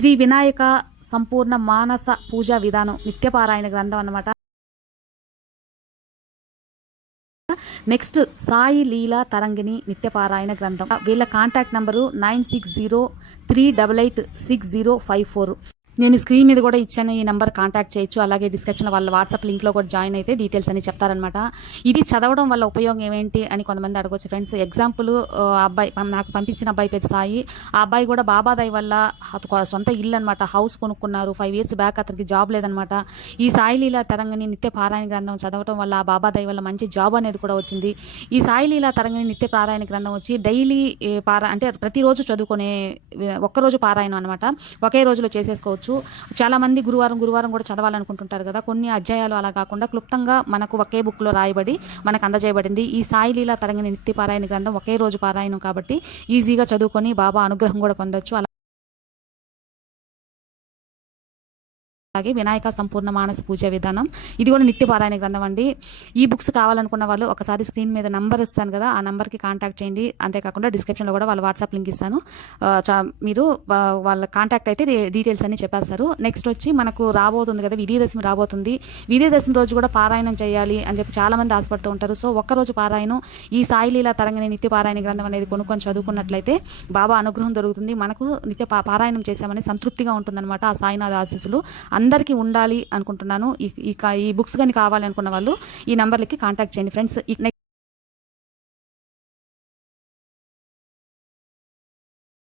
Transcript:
శ్రీ వినాయక సంపూర్ణ మానస పూజా విధానం నిత్యపారాయణ గ్రంథం అన్నమాట. నెక్స్ట్ సాయి లీలా తరంగిణి నిత్యపారాయణ గ్రంథం. వీళ్ళ కాంటాక్ట్ నంబరు 9603886054. నేను స్క్రీన్ మీద కూడా ఇచ్చాను, ఈ నెంబర్ కాంటాక్ట్ చేయొచ్చు. అలాగే డిస్క్రిప్షన్లో వాళ్ళ వాట్సాప్ లింక్లో కూడా జాయిన్ అయితే డీటెయిల్స్ అని చెప్తారనమాట. ఇది చదవడం వల్ల ఉపయోగం ఏమేంటి అని కొంతమంది అడగవచ్చు ఫ్రెండ్స్. ఎగ్జాంపుల్ అబ్బాయి నాకు పంపించిన అబ్బాయి పేరు సాయి. ఆ అబ్బాయి కూడా బాబా దయ వల్ల సొంత ఇల్లు అనమాట, హౌస్ కొనుక్కున్నారు. 5 years బ్యాక్ అతనికి జాబ్ లేదనమాట. ఈ సాయి లీలా తరంగిణి నిత్య పారాయణ గ్రంథం చదవడం వల్ల ఆ బాబా దయ వల్ల మంచి జాబ్ అనేది కూడా వచ్చింది. ఈ సాయి లీలా తరంగిణి నిత్య పారాయణ గ్రంథం వచ్చి డైలీ అంటే ప్రతిరోజు చదువుకునే ఒక్కరోజు పారాయణం అనమాట, ఒకే రోజులో చేసేసుకోవచ్చు. చాలా మంది గురువారం కూడా చదవాలనుకుంటుంటారు కదా. కొన్ని అధ్యాయాలు అలా కాకుండా క్లుప్తంగా మనకు ఒకే బుక్లో రాయబడి మనకు అందజేయబడింది. ఈ సాయి లీలా తరంగిణి నిత్య పారాయణ గ్రంథం ఒకే రోజు పారాయణం కాబట్టి ఈజీగా చదువుకొని బాబా అనుగ్రహం కూడా పొందొచ్చు. అలాగే వినాయక సంపూర్ణ మానస పూజ విధానం, ఇది కూడా నిత్య పారాయణ గ్రంథం అండి. ఈ బుక్స్ కావాలనుకున్న వాళ్ళు ఒకసారి స్క్రీన్ మీద నంబర్ ఇస్తాను కదా, ఆ నెంబర్కి కాంటాక్ట్ చేయండి. అంతేకాకుండా డిస్క్రిప్షన్లో కూడా వాళ్ళ వాట్సాప్ లింక్ ఇస్తాను, మీరు వాళ్ళ కాంటాక్ట్ అయితే డీటెయిల్స్ అన్ని చెప్పేస్తారు. నెక్స్ట్ వచ్చి మనకు రాబోతుంది కదా విజయదశమి రాబోతుంది. విజయదశమి రోజు కూడా పారాయణం చేయాలి అని చెప్పి చాలామంది ఆశపడుతూ ఉంటారు. సో ఒక్కరోజు పారాయణం ఈ సాయి లీలా తరంగిణి నిత్య పారాయణ గ్రంథం అనేది కొనుక్కొని చదువుకున్నట్లయితే బాబా అనుగ్రహం దొరుకుతుంది. మనకు నిత్య పారాయణం చేసామని సంతృప్తిగా ఉంటుందన్నమాట. ఆ సాయినాథ ఆశీస్సులు అందరికీ ఉండాలి అనుకుంటున్నాను. ఈ బుక్స్ కానీ కావాలి అనుకున్న వాళ్ళు ఈ నెంబర్లకి కాంటాక్ట్ చేయండి ఫ్రెండ్స్.